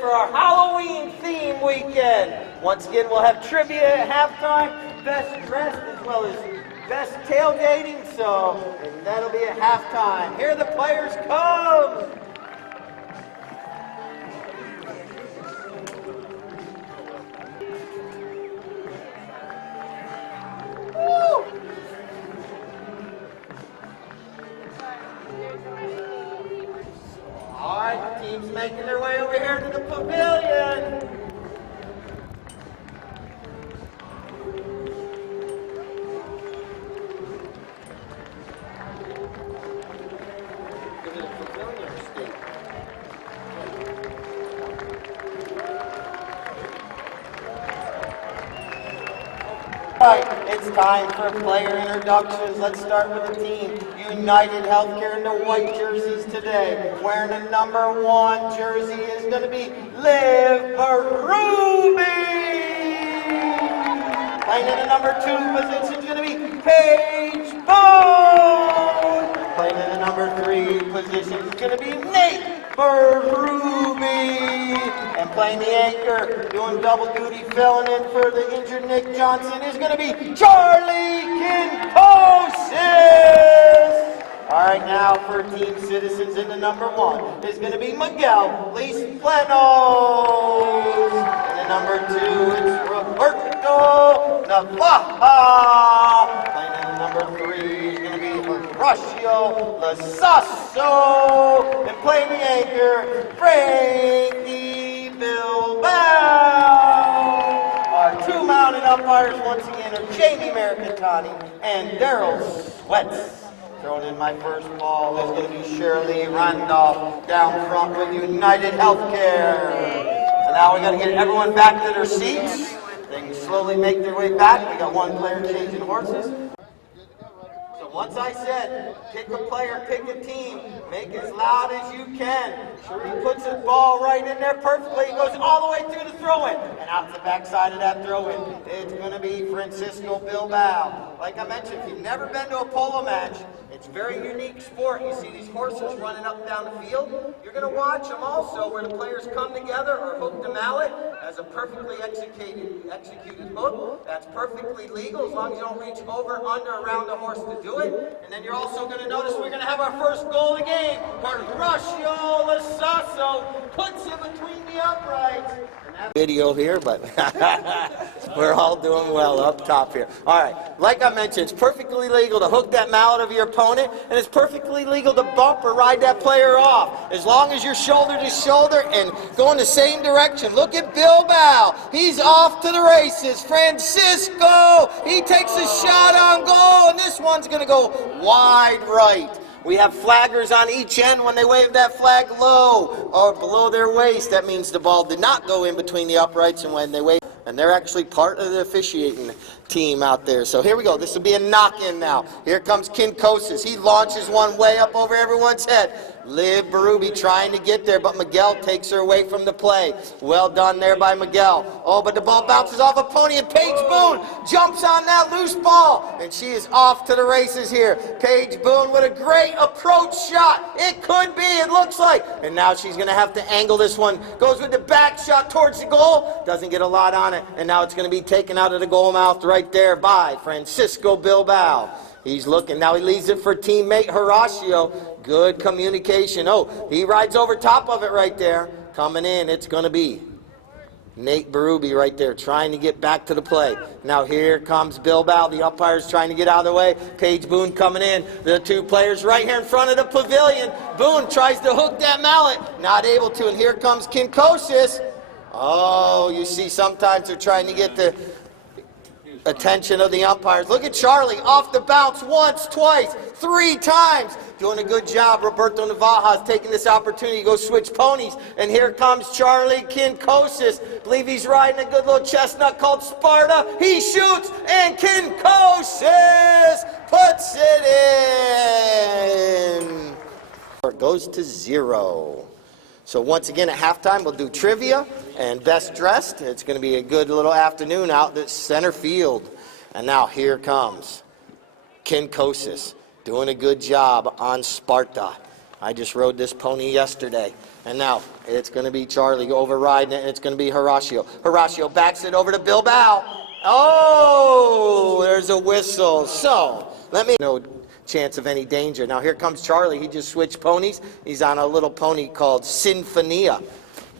For our Halloween theme weekend. Once again, we'll have trivia at halftime, best dressed as well as best tailgating, so that'll be at halftime. Here the players come. Woo! All right, teams making their way over here to the pavilion. All right, it's time for player introductions. Let's start with the team. United Healthcare in the white jerseys today. Wearing the number 1 jersey is going to be Liv Ruby. Playing in the number 2 position is going to be Paige Bone. Playing in the number 3 position is going to be Nate Ruby. And playing the anchor, doing double duty, filling in for the injured Nick Johnson is going to be Charlie Kinkosis. All right, now for Team Citizens in the number 1 is going to be Miguel Leis-Plenos. And the number 2 is Roberto Navaja. Playing in the number 3 is going to be Horacio Lasasso. And playing the anchor, Frankie Bilbao. Our 2 mounted umpires once again are Jamie Mercatani and Daryl Sweats. Throwing in my first ball is going to be Shirley Randolph down front with United Healthcare. So now we got to get everyone back to their seats. They can slowly make their way back. We got 1 player changing horses. Once I said, pick a player, pick a team, make as loud as you can. Sure, he puts his ball right in there perfectly. He goes all the way through the throw-in. And out the backside of that throw-in, it's going to be Francisco Bilbao. Like I mentioned, if you've never been to a polo match, it's a very unique sport. You see these horses running up and down the field. You're going to watch them also where the players come together or hook the mallet as a perfectly executed hook. That's perfectly legal as long as you don't reach over, under, around the horse to do it. And then you're also going to notice we're going to have our first goal of the game. Horacio Lasasso puts him between the uprights. Video here, but we're all doing well up top here. All right, like I mentioned, it's perfectly legal to hook that mallet of your opponent, and it's perfectly legal to bump or ride that player off, as long as you're shoulder to shoulder and going the same direction. Look at Bilbao. He's off to the races. Francisco, he takes a shot on goal, and this one's going to go wide right. We have flaggers on each end. When they wave that flag low or below their waist, that means the ball did not go in between the uprights, and when they wave, and they're actually part of the officiating team out there. So here we go. This will be a knock-in now. Here comes Kinkosis. He launches one way up over everyone's head. Liv Berube trying to get there, but Miguel takes her away from the play. Well done there by Miguel. Oh, but the ball bounces off a pony, and Paige Boone jumps on that loose ball, and she is off to the races here. Paige Boone with a great approach shot. It could be, it looks like. And now she's going to have to angle this one. Goes with the back shot towards the goal. Doesn't get a lot on it, and now it's going to be taken out of the goal mouth right there by Francisco Bilbao. He's looking. Now he leaves it for teammate Horacio. Good communication. Oh, he rides over top of it right there. Coming in, it's going to be Nate Berube right there trying to get back to the play. Now here comes Bilbao. The umpire's trying to get out of the way. Paige Boone coming in. The two players right here in front of the pavilion. Boone tries to hook that mallet. Not able to. And here comes Kinkosis. Oh, you see sometimes they're trying to get the attention of the umpires. Look at Charlie off the bounce once, twice, 3 times. Doing a good job. Roberto Navaja's taking this opportunity to go switch ponies. And here comes Charlie Kinkosis. Believe he's riding a good little chestnut called Sparta. He shoots, and Kinkosis puts it in. It goes to 0. So once again at halftime we'll do trivia and best dressed. It's going to be a good little afternoon out at center field. And now here comes Kinkosis doing a good job on Sparta. I just rode this pony yesterday. And now it's going to be Charlie overriding it, and it's going to be Horacio. Horacio backs it over to Bilbao. Oh, there's a whistle. So let me no chance of any danger. Now here comes Charlie. He just switched ponies. He's on a little pony called Sinfonia.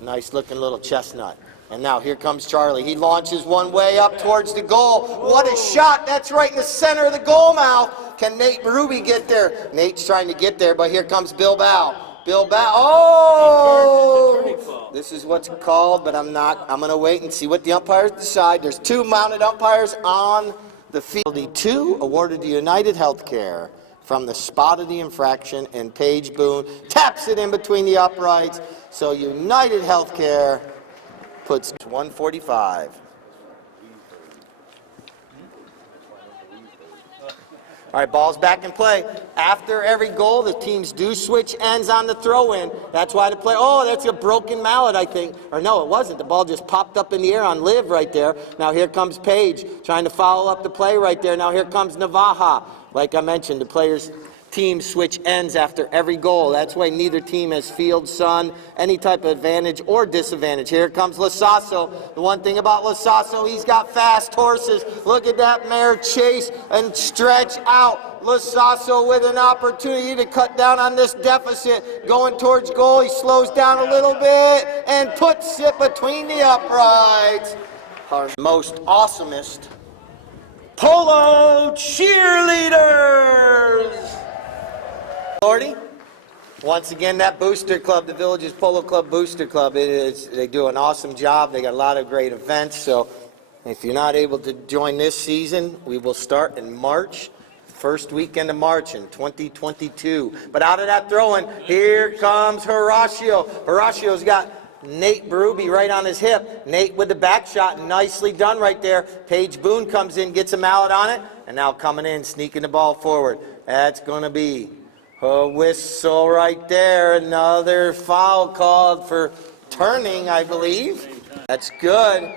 Nice looking little chestnut. And now here comes Charlie. He launches one way up towards the goal. What a shot. That's right in the center of the goal mouth. Can Nate Berube get there? Nate's trying to get there, but here comes Bilbao. Bilbao. Oh! This is what's called, but I'm not. I'm going to wait and see what the umpires decide. There's 2 mounted umpires on the field. 2 awarded to United Healthcare from the spot of the infraction, and Paige Boone taps it in between the uprights. So United Healthcare puts 145. All right, ball's back in play. After every goal, the teams do switch ends on the throw-in. That's why the play, oh, that's a broken mallet, I think. Or no, it wasn't. The ball just popped up in the air on Liv right there. Now here comes Paige trying to follow up the play right there. Now here comes Navaja. Like I mentioned, the players' teams switch ends after every goal. That's why neither team has field, sun, any type of advantage or disadvantage. Here comes Lasasso. The one thing about Lasasso, he's got fast horses. Look at that mare chase and stretch out. Lasasso with an opportunity to cut down on this deficit. Going towards goal, he slows down a little bit and puts it between the uprights. Our most awesomest Polo cheerleaders. Lordy, once again, that booster club, the Villages Polo Club Booster Club, they do an awesome job. They got a lot of great events. So if you're not able to join this season, we will start in March, first weekend of March in 2022. But out of that throwing, here comes Horacio. Horacio's got Nate Berube right on his hip. Nate with the back shot, nicely done right there. Paige Boone comes in, gets a mallet on it, and now coming in, sneaking the ball forward. That's going to be a whistle right there. Another foul called for turning, I believe. That's good.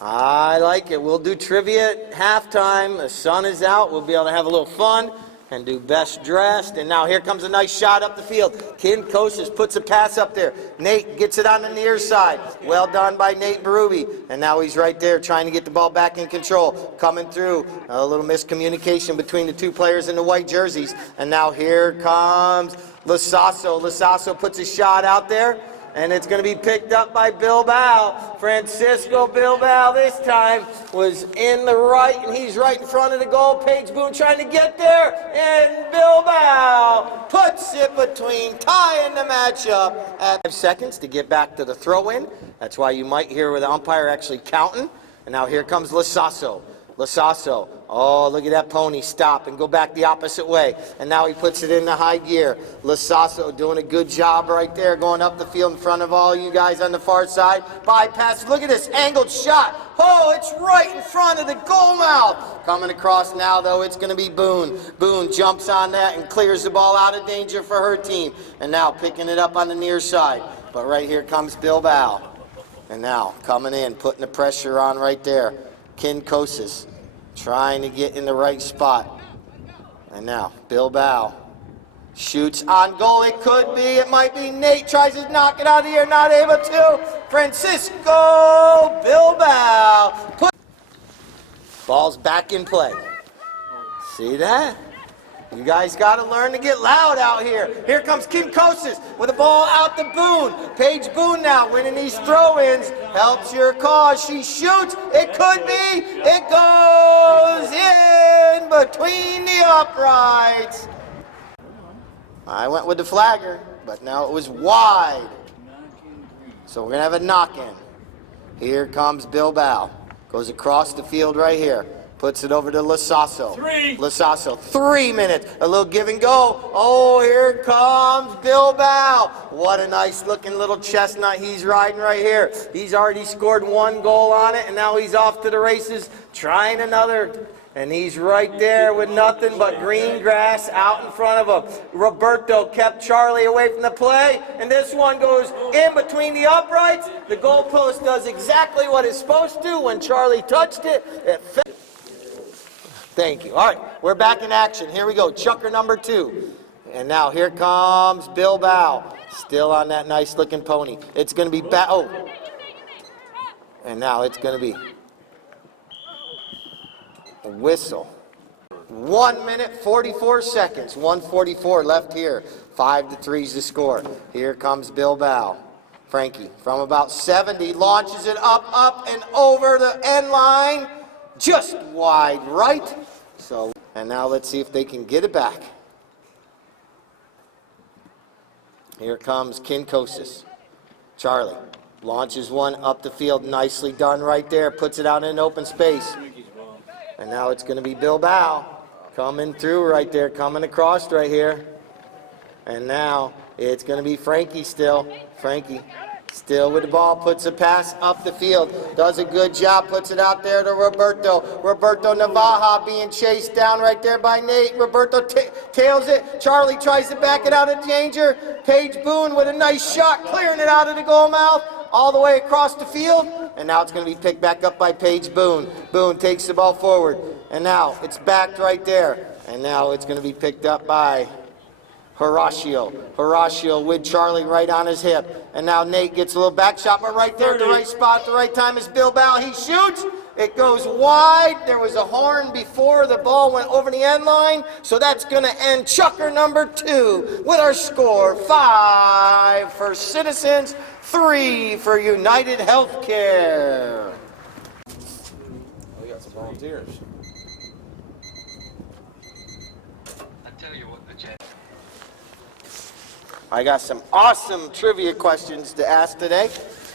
I like it. We'll do trivia at halftime. The sun is out. We'll be able to have a little fun and do best dressed. And now here comes a nice shot up the field. Kinkosis puts a pass up there. Nate gets it on the near side. Well done by Nate Berube. And now he's right there trying to get the ball back in control. Coming through. A little miscommunication between the 2 players in the white jerseys. And now here comes Lasasso. Lasasso puts a shot out there. And it's going to be picked up by Bilbao. Francisco Bilbao this time was in the right, and he's right in front of the goal. Paige Boone trying to get there, and Bilbao puts it between, tying the matchup at 5 seconds to get back to the throw-in. That's why you might hear the umpire actually counting. And now here comes Lasasso. Lasasso, oh, look at that pony stop and go back the opposite way. And now he puts it in the high gear. Lasasso doing a good job right there, going up the field in front of all you guys on the far side. Bypass, look at this angled shot. Oh, it's right in front of the goal mouth. Coming across now, though, it's going to be Boone. Boone jumps on that and clears the ball out of danger for her team. And now picking it up on the near side. But right here comes Bilbao. And now coming in, putting the pressure on right there. Kinkosis trying to get in the right spot. And now Bilbao shoots on goal. It could be, it might be. Nate tries to knock it out of the air, not able to. Francisco Bilbao. Ball's back in play. See that? You guys got to learn to get loud out here. Here comes Kinkosis with the ball out to Boone. Paige Boone now winning these throw-ins. Helps your cause. She shoots. It could be. It goes in between the uprights. I went with the flagger, but now it was wide. So we're going to have a knock-in. Here comes Bilbao. Goes across the field right here. Puts it over to Lasasso. Lasasso, 3 minutes. A little give and go. Oh, here comes Bilbao. What a nice looking little chestnut he's riding right here. He's already scored 1 goal on it, and now he's off to the races trying another. And he's right there with nothing but green grass out in front of him. Roberto kept Charlie away from the play, and this one goes in between the uprights. The goalpost does exactly what it's supposed to. When Charlie touched it, it fell. Thank you. All right, we're back in action. Here we go. Chucker number 2. And now here comes Bilbao. Still on that nice looking pony. It's going to be back. Oh. And now it's going to be a whistle. 1 minute, 44 seconds. 1:44 left here. 5-3 is the score. Here comes Bilbao. Frankie from about 70 launches it up and over the end line. Just wide right. So, and now let's see if they can get it back. Here comes Kinkosis. Charlie launches one up the field. Nicely done right there. Puts it out in open space. And now it's going to be Bilbao coming through right there, coming across right here. And now it's going to be Frankie still. Frankie still with the ball, puts a pass up the field, does a good job, puts it out there to Roberto. Roberto Navaja being chased down right there by Nate. Roberto tails it. Charlie tries to back it out of danger. Paige Boone with a nice shot, clearing it out of the goal mouth, all the way across the field. And now it's going to be picked back up by Paige Boone. Boone takes the ball forward. And now it's backed right there. And now it's going to be picked up by Horacio. Horacio with Charlie right on his hip. And now Nate gets a little back shot, but right there at the right spot, at the right time is Bilbao. He shoots. It goes wide. There was a horn before the ball went over the end line. So that's going to end Chucker number 2 with our score 5 for Citizens, 3 for United Healthcare. We got some volunteers. I got some awesome trivia questions to ask today.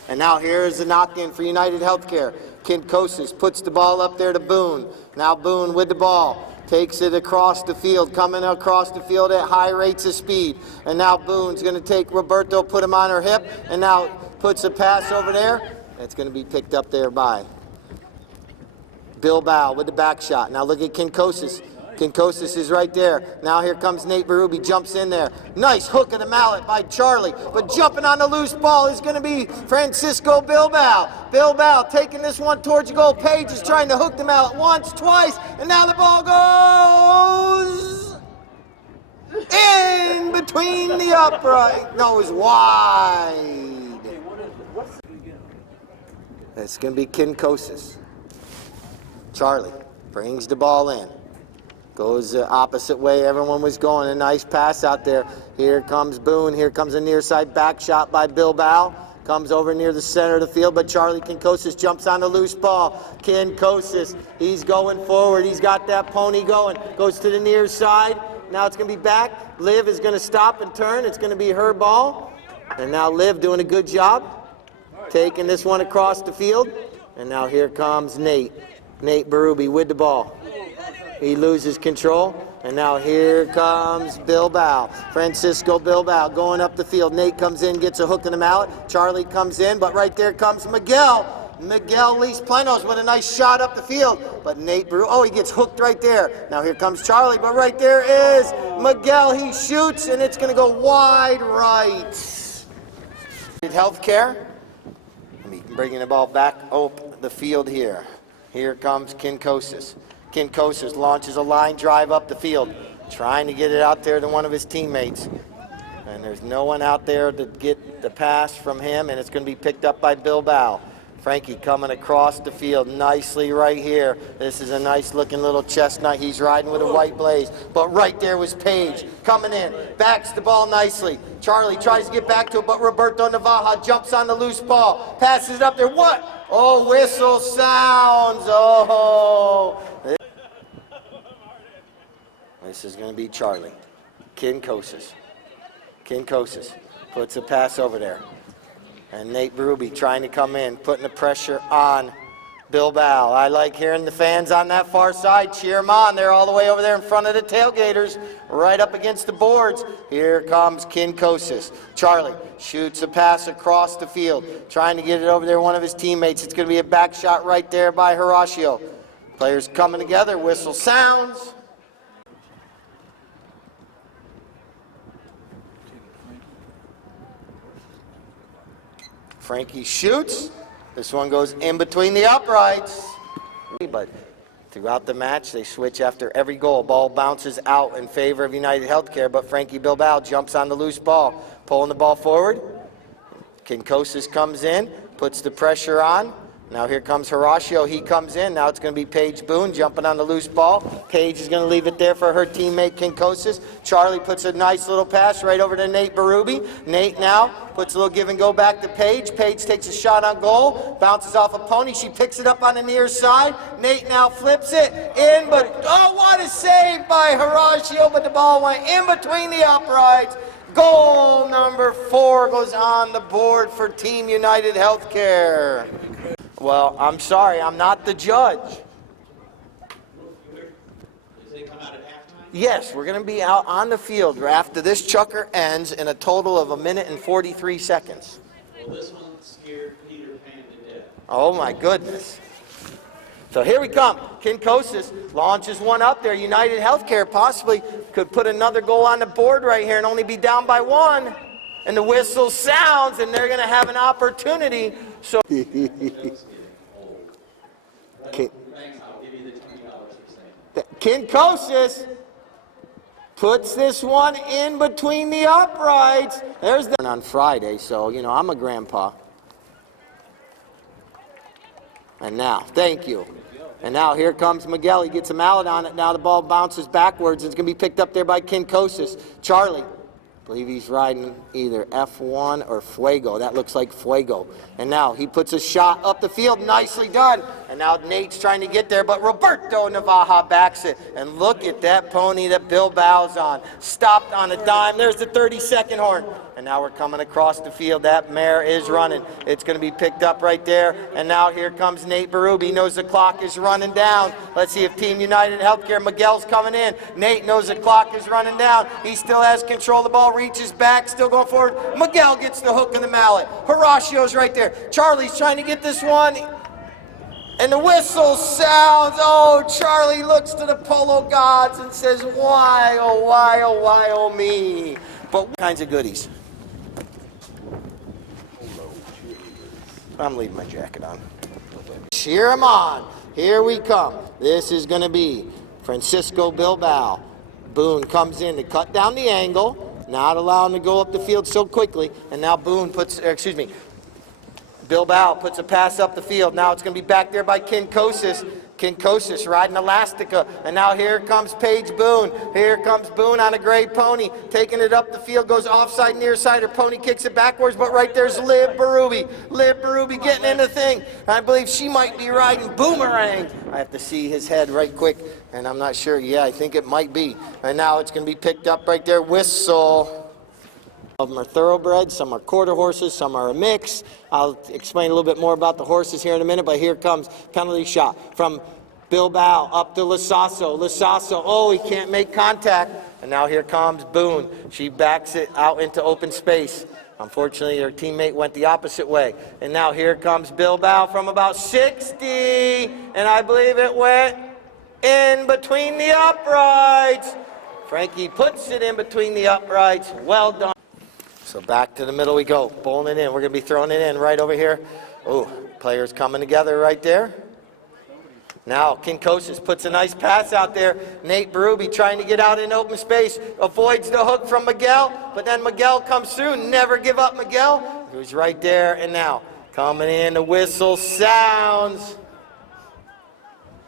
And now here's the knock-in for United Healthcare. Kinkosis puts the ball up there to Boone. Now Boone with the ball. Takes it across the field, coming across the field at high rates of speed. And now Boone's going to take Roberto, put him on her hip, and now puts a pass over there. It's going to be picked up there by Bilbao with the back shot. Now look at Kinkosis. Kinkosis is right there. Now here comes Nate Berube, jumps in there. Nice hook of the mallet by Charlie. But jumping on the loose ball is going to be Francisco Bilbao. Bilbao taking this one towards the goal. Page is trying to hook the mallet once, twice, and now the ball goes in between the upright. No, it's wide. It's going to be Kinkosis. Charlie brings the ball in. Goes the opposite way everyone was going. A nice pass out there. Here comes Boone. Here comes a near side back shot by Bilbao. Comes over near the center of the field, but Charlie Kinkosis jumps on the loose ball. Kinkosis, he's going forward. He's got that pony going. Goes to the near side. Now it's going to be back. Liv is going to stop and turn. It's going to be her ball. And now Liv doing a good job. Taking this one across the field. And now here comes Nate. Nate Berube with the ball. He loses control, and now here comes Bilbao. Francisco Bilbao going up the field. Nate comes in, gets a hook in the mallet. Charlie comes in, but right there comes Miguel. Miguel Lis Plenos with a nice shot up the field. But Nate Berube, oh, he gets hooked right there. Now here comes Charlie, but right there is Miguel. He shoots, and it's going to go wide right. Healthcare. Bringing the ball back up the field here. Here comes Kinkosis. Kinkosis launches a line drive up the field, trying to get it out there to one of his teammates. And there's no one out there to get the pass from him, and it's going to be picked up by Bilbao. Frankie coming across the field nicely right here. This is a nice looking little chestnut. He's riding with a white blaze. But right there was Paige coming in. Backs the ball nicely. Charlie tries to get back to it, but Roberto Navaja jumps on the loose ball. Passes it up there. What? Oh, whistle sounds. Oh. This is going to be Charlie. Kinkosis puts a pass over there. And Nate Berube trying to come in, putting the pressure on Bilbao. I like hearing the fans on that far side cheer them on. They're all the way over there in front of the tailgaters, right up against the boards. Here comes Kinkosis. Charlie shoots a pass across the field, trying to get it over there, one of his teammates. It's going to be a back shot right there by Horacio. Players coming together, whistle sounds. Frankie shoots. This one goes in between the uprights. But throughout the match, they switch after every goal. Ball bounces out in favor of United Healthcare, but Frankie Bilbao jumps on the loose ball, pulling the ball forward. Kinkosis comes in, puts the pressure on. Now here comes Horacio. He comes in. Now it's going to be Paige Boone jumping on the loose ball. Paige is going to leave it there for her teammate Kinkosis. Charlie puts a nice little pass right over to Nate Berube. Nate now puts a little give and go back to Paige. Paige takes a shot on goal. Bounces off a pony. She picks it up on the near side. Nate now flips it in, but oh, what a save by Horacio, but the ball went in between the uprights. Goal number 4 goes on the board for Team United Healthcare. Well, I'm sorry, I'm not the judge. Yes, we're going to be out on the field after this chukker ends in a total of 1 minute and 43 seconds. Well, this one scared Peter Pan to death. Oh my goodness. So here we come. Kinkosis launches one up there. United Healthcare possibly could put another goal on the board right here and only be down by 1. And the whistle sounds, and they're going to have an opportunity. So Kinkosis puts this one in between the uprights. There's the on Friday, so you know I'm a grandpa. And now, thank you. And now here comes Miguel. He gets a mallet on it. Now the ball bounces backwards. It's going to be picked up there by Kinkosis. Charlie. I believe he's riding either F1 or Fuego. That looks like Fuego. And now he puts a shot up the field. Nicely done. And now Nate's trying to get there, but Roberto Navaja backs it. And look at that pony that Bilbao's on. Stopped on a dime. There's the 30-second horn. And now we're coming across the field. That mare is running. It's going to be picked up right there. And now here comes Nate Berube. He knows the clock is running down. Let's see if Team United Healthcare, Miguel's coming in. Nate knows the clock is running down. He still has control of the ball. Reaches back, still going forward. Miguel gets the hook and the mallet. Horacio's right there. Charlie's trying to get this one. And the whistle sounds. Oh, Charlie looks to the Polo gods and says, why, oh, why, oh, why, oh, me. But what kinds of goodies? I'm leaving my jacket on. Cheer him on. Here we come. This is going to be Francisco Bilbao. Boone comes in to cut down the angle, not allowing him to go up the field so quickly. And now Bilbao puts a pass up the field. Now it's going to be back there by Kinkosis. Kinkosis riding Elastica. And now here comes Paige Boone. Here comes Boone on a gray pony. Taking it up the field, goes offside, near side. Her pony kicks it backwards, but right there's Liv Berube. Liv Berube getting in the thing. I believe she might be riding Boomerang. I have to see his head right quick, and I'm not sure. Yeah, I think it might be. And now it's going to be picked up right there. Whistle. Some of them are thoroughbreds, some are quarter horses, some are a mix. I'll explain a little bit more about the horses here in a minute, but here comes penalty shot from Bilbao up to Lasasso. Lasasso, oh, he can't make contact. And now here comes Boone. She backs it out into open space. Unfortunately, her teammate went the opposite way. And now here comes Bilbao from about 60. And I believe it went in between the uprights. Frankie puts it in between the uprights. Well done. So back to the middle we go, bowling it in. We're going to be throwing it in right over here. Oh, players coming together right there. Now Kinkosis puts a nice pass out there. Nate Berube trying to get out in open space. Avoids the hook from Miguel, but then Miguel comes through. Never give up Miguel. He was right there, and now Coming in, the whistle sounds.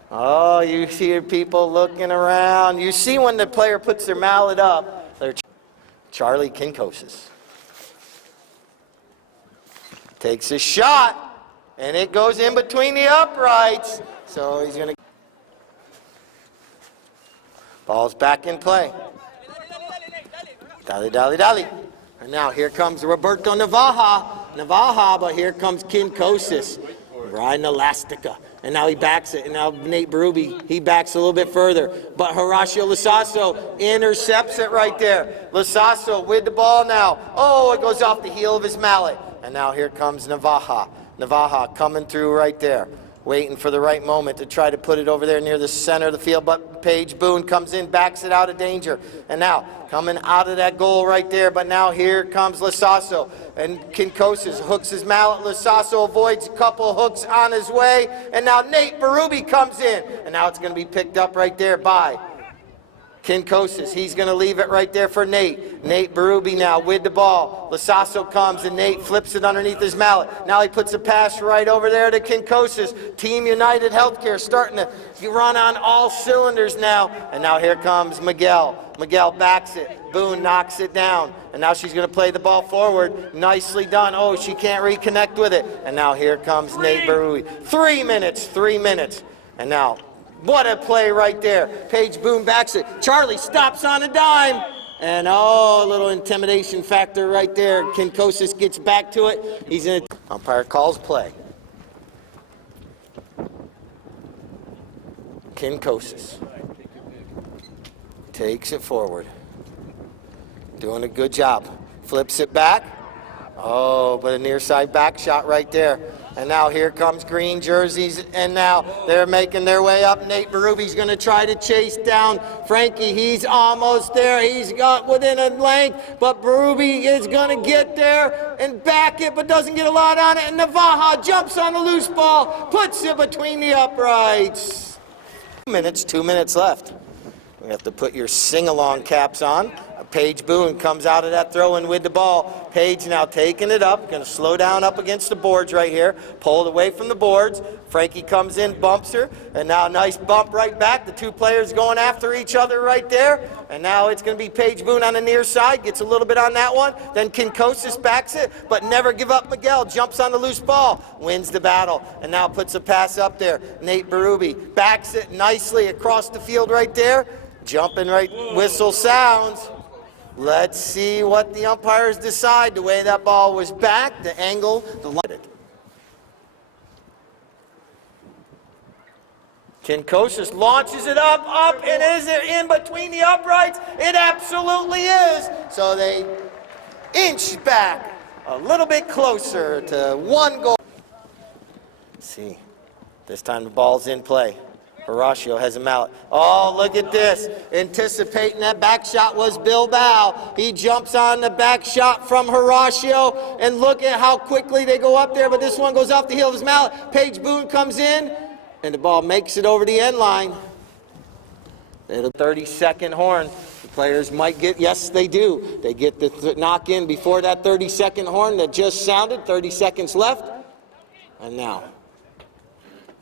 Oh, you hear people looking around. You see when the player puts their mallet up. They're Charlie Kinkosis. Takes a shot, and it goes in between the uprights. So he's going to... Ball's back in play. Dali, dali, dali. And now here comes Roberto Navaja, but here comes Kinkosis. Riding Elastica. And now he backs it. And now Nate Berube, he backs a little bit further. But Horacio Lasasso intercepts it right there. Lasasso with the ball now. Oh, it goes off the heel of his mallet. And now here comes Navaja. Navaja coming through right there. Waiting for the right moment to try to put it over there near the center of the field. But Paige Boone comes in, backs it out of danger. And now coming out of that goal right there. But now here comes Lasasso. And Kinkosis hooks his mallet. Lasasso avoids a couple hooks on his way. And now Nate Berube comes in. And now it's going to be picked up right there by Kinkosis. He's going to leave it right there for Nate. Nate Berube now with the ball. Lasasso comes and Nate flips it underneath his mallet. Now he puts a pass right over there to Kinkosis. Team United Healthcare starting to run on all cylinders now. And now here comes Miguel. Miguel backs it. Boone knocks it down. And now she's going to play the ball forward. Nicely done. Oh, she can't reconnect with it. And now here comes Nate Berube. 3 minutes. 3 minutes. And now... what a play right there. Paige Boone backs it. Charlie stops on a dime. And oh, a little intimidation factor right there. Kinkosis gets back to it. He's in a... umpire calls play. Kinkosis takes it forward. Doing a good job. Flips it back. Oh, but a near side back shot right there. And now here comes green jerseys, and now they're making their way up. Nate Berube's going to try to chase down Frankie. He's almost there. He's got within a length, but Berube is going to get there and back it, but doesn't get a lot on it. And Navaja jumps on the loose ball, puts it between the uprights. 2 minutes left. We have to put your sing-along caps on. Paige Boone comes out of that throw-in with the ball. Paige now taking it up, going to slow down up against the boards right here, pulled away from the boards. Frankie comes in, bumps her, and now a nice bump right back. The two players going after each other right there. And now it's going to be Paige Boone on the near side, gets a little bit on that one. Then Kinkosis backs it, but never give up. Miguel jumps on the loose ball, wins the battle, and now puts a pass up there. Nate Berube backs it nicely across the field right there. Jumping right, whistle sounds. Let's see what the umpires decide. The way that ball was back, the angle, the line. Kinkosis launches it up, and is it in between the uprights? It absolutely is. So they inch back a little bit closer to one goal. Let's see, this time the ball's in play. Horacio has a mallet. Oh, look at this. Anticipating that back shot was Bilbao. He jumps on the back shot from Horacio, and look at how quickly they go up there, but this one goes off the heel of his mallet. Paige Boone comes in, and the ball makes it over the end line. It'll 30-second horn. The players might get, yes, they do. They get the knock in before that 30-second horn that just sounded. 30 seconds left. And now,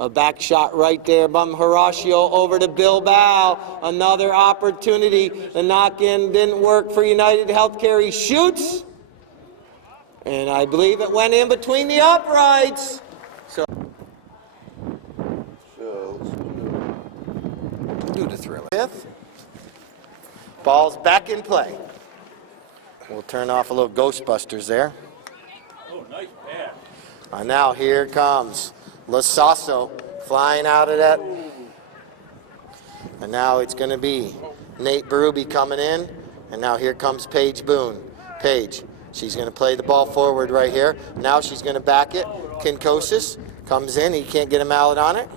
a back shot right there by Horacio over to Bilbao. Another opportunity. The knock-in didn't work for United Healthcare. He shoots. And I believe it went in between the uprights. So do the thriller. Fifth. Ball's back in play. We'll turn off a little Ghostbusters there. Oh, nice pass. And now here comes Lasasso flying out of that. And now it's going to be Nate Berube coming in. And now here comes Paige Boone. Paige, she's going to play the ball forward right here. Now she's going to back it. Kinkosis comes in. He can't get a mallet on it.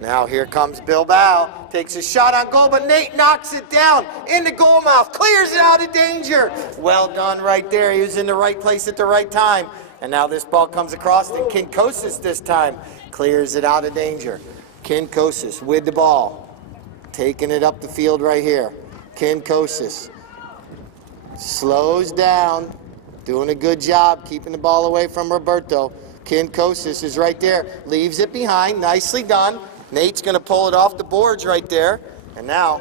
Now here comes Bilbao. Takes a shot on goal, but Nate knocks it down in the goal mouth. Clears it out of danger. Well done right there. He was in the right place at the right time. And now this ball comes across, and Kinkosis this time clears it out of danger. Kinkosis with the ball. Taking it up the field right here. Kinkosis slows down. Doing a good job keeping the ball away from Roberto. Kinkosis is right there. Leaves it behind. Nicely done. Nate's going to pull it off the boards right there. And now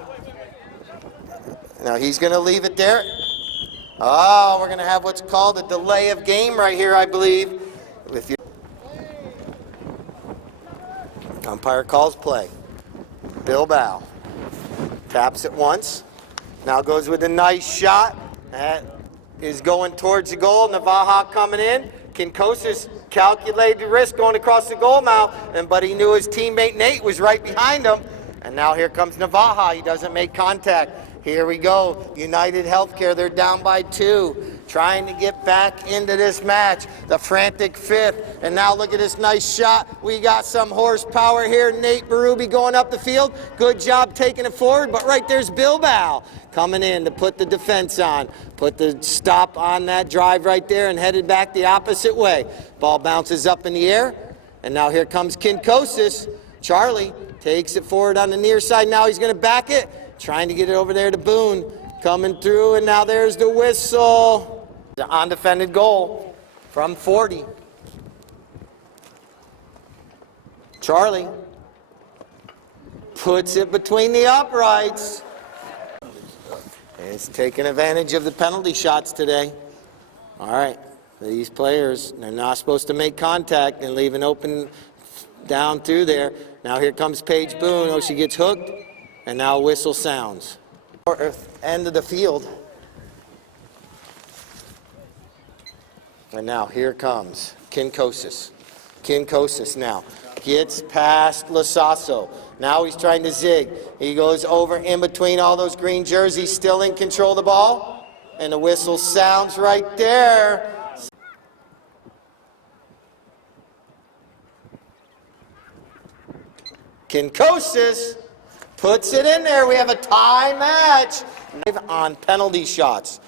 he's going to leave it there. Oh, we're going to have what's called a delay of game right here, I believe. If you umpire calls play. Bilbao taps it once. Now goes with a nice shot. That is going towards the goal. Navaja coming in. Kinkosis calculated the risk going across the goal now, but he knew his teammate Nate was right behind him. And now here comes Navaja. He doesn't make contact. Here we go. United Healthcare, they're down by 2. Trying to get back into this match. The frantic fifth. And now look at this nice shot. We got some horsepower here. Nate Berube going up the field. Good job taking it forward. But right there's Bilbao coming in to put the defense on. Put the stop on that drive right there and headed back the opposite way. Ball bounces up in the air. And now here comes Kinkosis. Charlie takes it forward on the near side. Now he's going to back it. Trying to get it over there to Boone. Coming through, and now there's the whistle. The undefended goal from 40. Charlie puts it between the uprights. And it's taking advantage of the penalty shots today. All right, these players, they're not supposed to make contact and leave an open down through there. Now here comes Paige Boone. Oh, she gets hooked. And now whistle sounds. End of the field. And now here comes Kinkosis. Kinkosis now gets past Lasasso. Now he's trying to zig. He goes over in between all those green jerseys, still in control of the ball. And the whistle sounds right there. Kinkosis puts it in there. We have a tie match on penalty shots.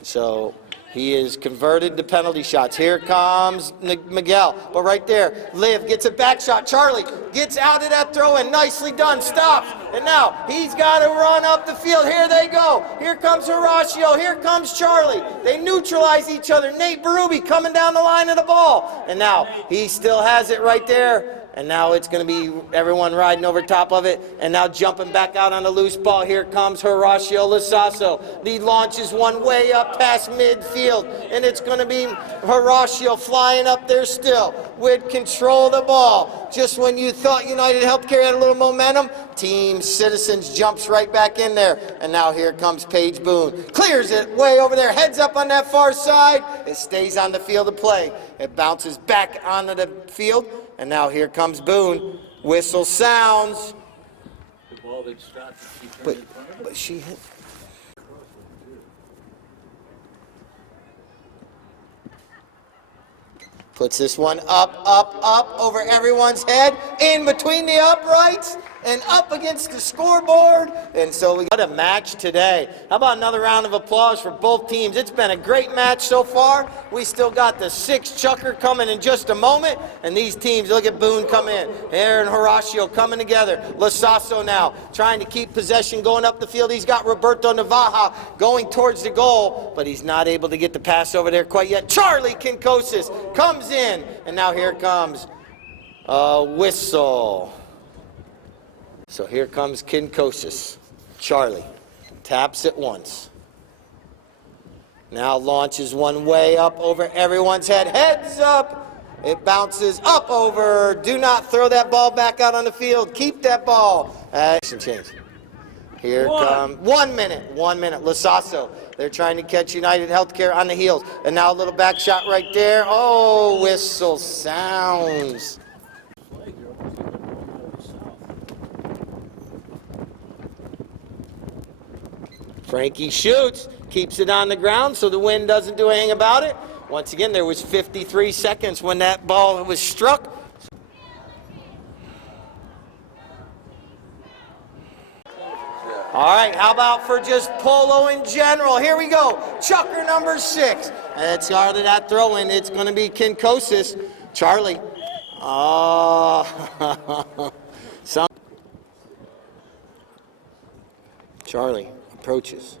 So he is converted to penalty shots. Here comes Miguel. But right there, Liv gets a back shot. Charlie gets out of that throw and nicely done. Stops. And now he's got to run up the field. Here they go. Here comes Horacio. Here comes Charlie. They neutralize each other. Nate Berube coming down the line of the ball. And now he still has it right there. And now it's going to be everyone riding over top of it. And now jumping back out on the loose ball. Here comes Horacio Lasasso. He launches one way up past midfield. And it's going to be Horacio flying up there still with control of the ball. Just when you thought United Healthcare had a little momentum, Team Citizens jumps right back in there. And now here comes Paige Boone. Clears it way over there. Heads up on that far side. It stays on the field of play. It bounces back onto the field. And now here comes Boone. Whistle sounds. The ball they stopped. But she hit. Puts this one up over everyone's head, in between the uprights, and up against the scoreboard. And so we got a match today. How about another round of applause for both teams? It's been a great match so far. We still got the 6 chucker coming in just a moment. And these teams, look at Boone come in. Aaron Horacio coming together. Lasasso now trying to keep possession going up the field. He's got Roberto Navaja going towards the goal, but he's not able to get the pass over there quite yet. Charlie Kinkosis comes in, and now here comes a whistle. So here comes Kinkosis. Charlie taps it once. Now launches one way up over everyone's head. Heads up. It bounces up over. Do not throw that ball back out on the field. Keep that ball. Action change. Here comes 1 minute. 1 minute. Lasasso. They're trying to catch United Healthcare on the heels. And now a little back shot right there. Oh, whistle sounds. Frankie shoots, keeps it on the ground so the wind doesn't do anything about it. Once again, there was 53 seconds when that ball was struck. All right, how about for just Polo in general? Here we go. Chucker number 6. And it's out of that throw in. It's going to be Kinkosis. Charlie. Charlie approaches.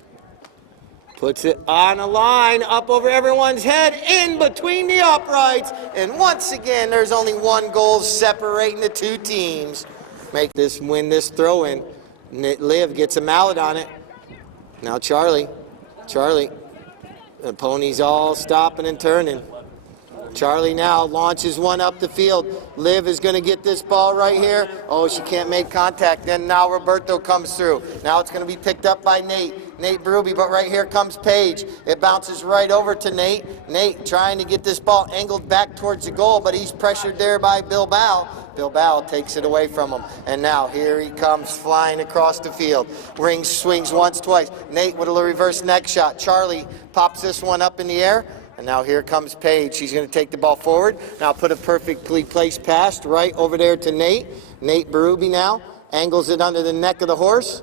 Puts it on a line, up over everyone's head, in between the uprights. And once again, there's only one goal separating the two teams. Win this throw-in. Liv gets a mallet on it. Now Charlie. The pony's all stopping and turning. Charlie now launches one up the field. Liv is going to get this ball right here. Oh, she can't make contact. Then now Roberto comes through. Now it's going to be picked up by Nate Berube, but right here comes Paige. It bounces right over to Nate. Nate trying to get this ball angled back towards the goal, but he's pressured there by Bilbao. Bilbao takes it away from him. And now here he comes flying across the field. Rings, swings once, twice. Nate with a reverse neck shot. Charlie pops this one up in the air. And now here comes Paige. She's going to take the ball forward. Now put a perfectly placed pass right over there to Nate. Nate Berube now angles it under the neck of the horse.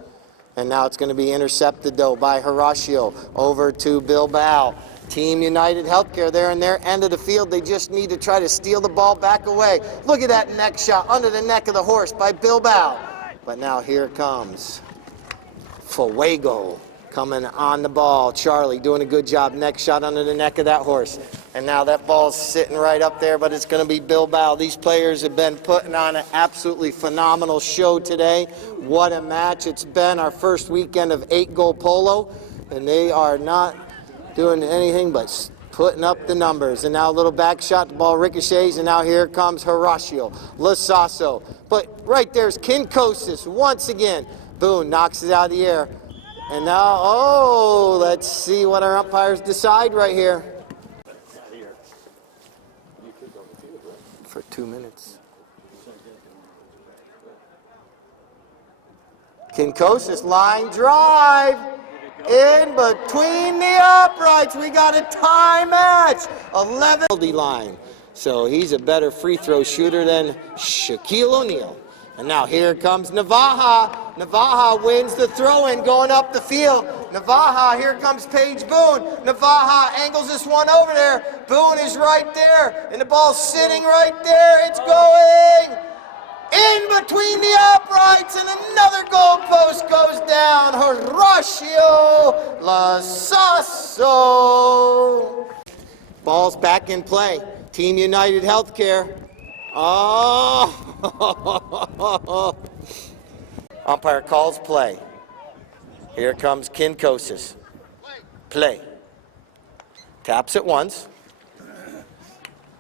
And now it's going to be intercepted, though, by Horacio over to Bilbao. Team United Healthcare there in their end of the field. They just need to try to steal the ball back away. Look at that neck shot under the neck of the horse by Bilbao. But now here comes Fuego coming on the ball. Charlie doing a good job. Neck shot under the neck of that horse. And now that ball's sitting right up there, but it's going to be Bilbao. These players have been putting on an absolutely phenomenal show today. What a match it's been. Our first weekend of 8-goal polo, and they are not doing anything but putting up the numbers. And now a little back shot, the ball ricochets, and now here comes Horacio, Lasasso. But right there's Kinkosis once again. Boone knocks it out of the air. And now, oh, let's see what our umpires decide right here. For 2 minutes. Kinkosis line drive. In between the uprights. We got a tie match. 11 line. So he's a better free throw shooter than Shaquille O'Neal. And now here comes Navaja. Navaja wins the throw-in going up the field. Navaja, here comes Paige Boone. Navaja angles this one over there. Boone is right there, and the ball's sitting right there. It's going in between the uprights, and another goalpost goes down. Horacio Lasasso. Ball's back in play. Team United Healthcare. Oh! Umpire calls play. Here comes Kinkosis. Play. Taps it once.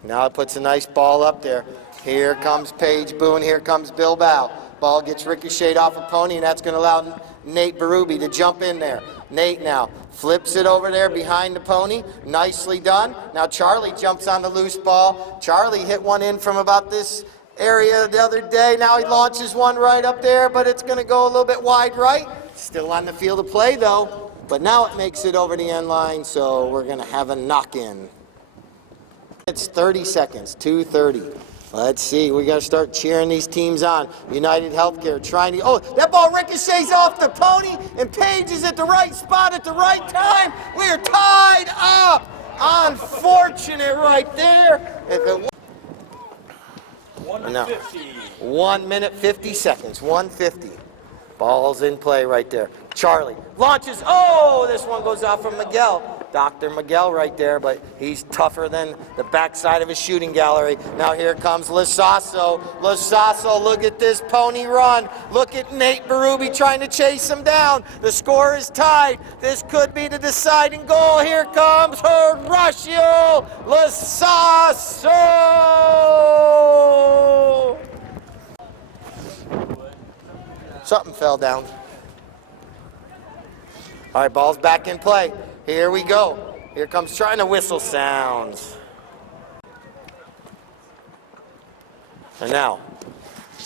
Now it puts a nice ball up there. Here comes Paige Boone. Here comes Bilbao. Ball gets ricocheted off a pony, and that's going to allow Nate Berube to jump in there. Nate now flips it over there behind the pony. Nicely done. Now Charlie jumps on the loose ball. Charlie hit one in from about this area the other day. Now he launches one right up there, but it's going to go a little bit wide right. Still on the field of play, though. But now it makes it over the end line, so we're going to have a knock-in. It's 30 seconds, 2:30. Let's see, we got to start cheering these teams on. United Healthcare trying to, oh, that ball ricochets off the pony, and Paige is at the right spot at the right time. We are tied up. Unfortunate right there. If it 1 minute 50 seconds, 1:50. Ball's in play right there. Charlie launches, oh, this one goes off from Miguel. Dr. Miguel right there, but he's tougher than the backside of his shooting gallery. Now here comes Lasasso. Lasasso, look at this pony run. Look at Nate Berube trying to chase him down. The score is tied. This could be the deciding goal. Here comes Horacio Lasasso. Something fell down. All right, ball's back in play. Here we go. Here comes trying to whistle sounds. And now,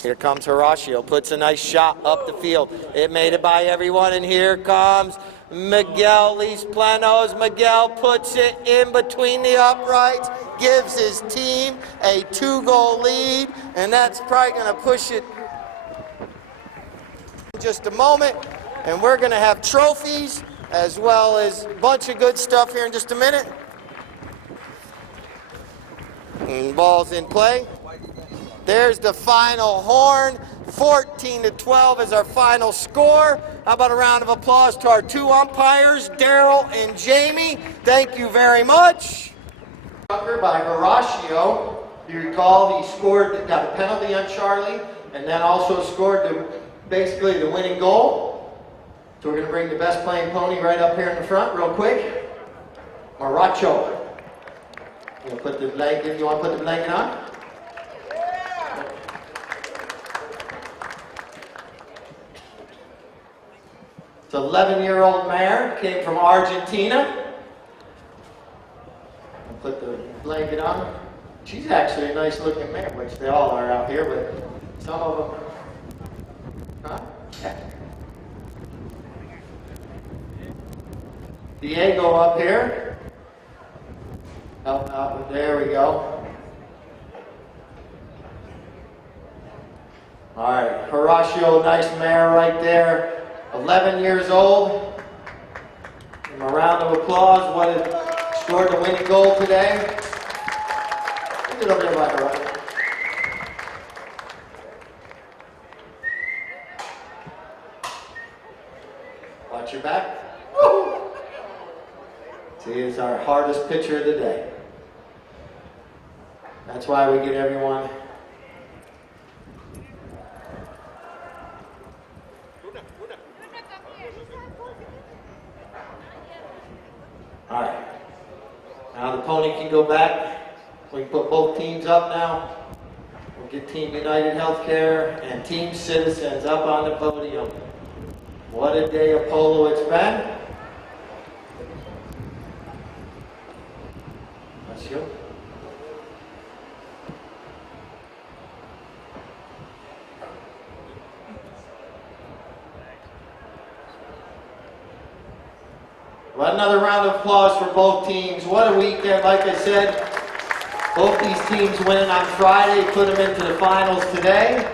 here comes Horacio. Puts a nice shot up the field. It made it by everyone, and here comes Miguel Lis Planos. Miguel puts it in between the uprights, gives his team a 2-goal lead, and that's probably going to push it in just a moment. And we're going to have trophies as well as a bunch of good stuff here in just a minute. And ball's in play. There's the final horn. 14-12 is our final score. How about a round of applause to our two umpires, Daryl and Jamie? Thank you very much. By Horatio. You recall he got a penalty on Charlie, and then also scored basically the winning goal. So we're going to bring the best playing pony right up here in the front real quick. Horatio. You want to put the blanket on? It's an 11-year-old mare, came from Argentina. I'll put the blanket on. She's actually a nice looking mare, which they all are out here, but some of them, huh? Yeah. Diego up here. Help out with, there we go. All right, Horatio, nice mare right there. 11 years old. Give him a round of applause. Scored the winning goal today. Look it over there by Horatio. Watch your back. Woo! See, it's our hardest pitcher of the day. That's why we get everyone. All right. Now the pony can go back. We can put both teams up now. We'll get Team United Healthcare and Team Citizens up on the podium. What a day of polo it's been. Let's go. Well, another round of applause for both teams. What a weekend, like I said. Both these teams winning on Friday, put them into the finals today.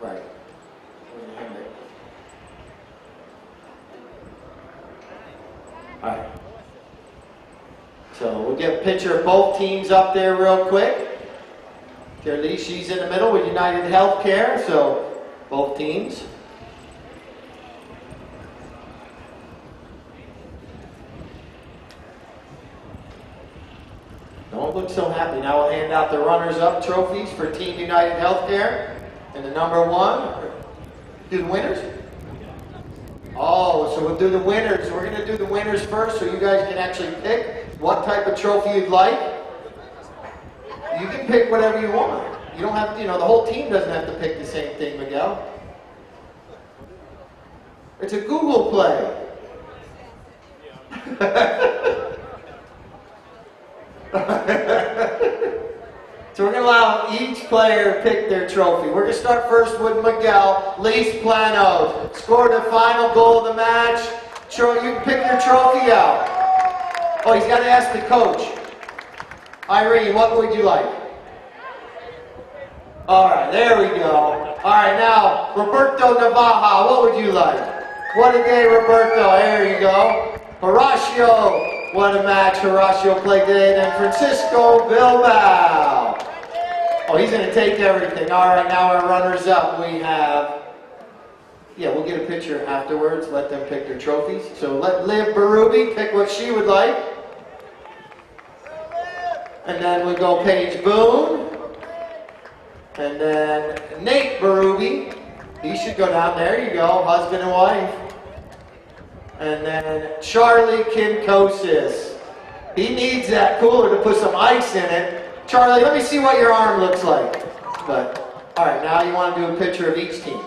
Right. All right. So we'll get a picture of both teams up there real quick. Lee, she's in the middle with United Healthcare, so both teams. Don't look so happy. Now we'll hand out the runners-up trophies for Team United Healthcare. And the number one, do the winners? Oh, so we'll do the winners. We're going to do the winners first so you guys can actually pick what type of trophy you'd like. You can pick whatever you want. You don't have to, the whole team doesn't have to pick the same thing, Miguel. It's a Google play. So we're going to allow each player to pick their trophy. We're going to start first with Miguel. Lease Plano scored the final goal of the match. You can pick your trophy out. Oh, he's got to ask the coach. Irene, what would you like? All right, there we go. All right, now, Roberto Navaja, what would you like? What a day, Roberto. There you go. Horatio, what a match Horatio played today. And then Francisco Bilbao. Oh, he's going to take everything. All right, now our runners-up, we have... Yeah, we'll get a picture afterwards. Let them pick their trophies. So let Liv Berube pick what she would like. And then we go Paige Boone. And then Nate Berube. He should go down. There you go. Husband and wife. And then Charlie Kinkosis. He needs that cooler to put some ice in it. Charlie, let me see what your arm looks like. But, all right, now you want to do a picture of each team.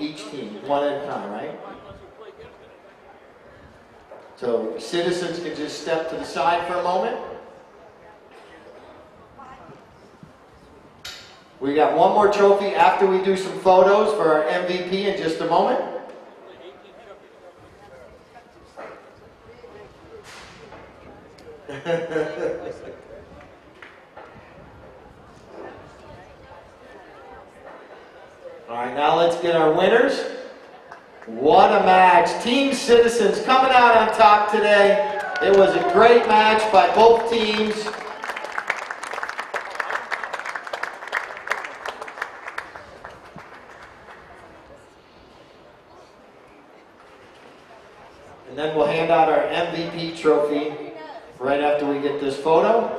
Each team, one at a time, right? So citizens can just step to the side for a moment. We got one more trophy after we do some photos for our MVP in just a moment. All right, now let's get our winners. What a match. Team Citizens coming out on top today. It was a great match by both teams. And then we'll hand out our MVP trophy right after we get this photo.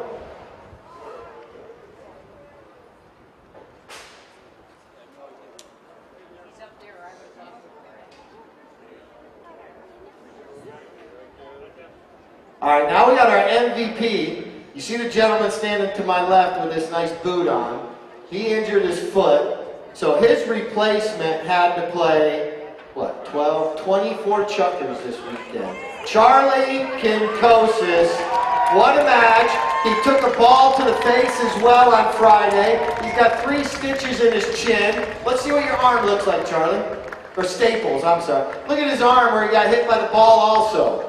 All right, now we got our MVP. You see the gentleman standing to my left with this nice boot on. He injured his foot, so his replacement had to play, 24 chuckers this weekend. Charlie Kinkosis, what a match. He took a ball to the face as well on Friday. He's got 3 stitches in his chin. Let's see what your arm looks like, Charlie. Or staples, I'm sorry. Look at his arm where he got hit by the ball also.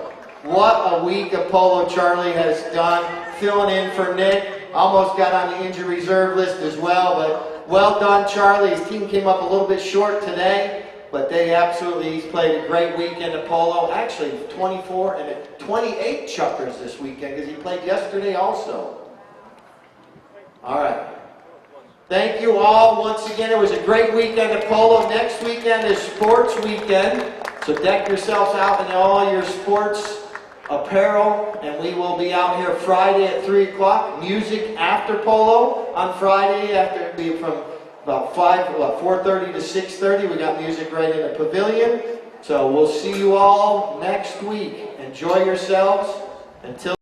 What a week of polo Charlie has done, filling in for Nick. Almost got on the injury reserve list as well, but well done, Charlie. His team came up a little bit short today, but he's played a great weekend of polo. Actually, 24 and 28 chuckers this weekend because he played yesterday also. All right. Thank you all once again. It was a great weekend of polo. Next weekend is sports weekend, so deck yourselves out in all your sports apparel, and we will be out here Friday at 3 o'clock. Music after polo on Friday, after it'll be from about 4:30 to 6:30. We got music right in the pavilion. So we'll see you all next week. Enjoy yourselves. Until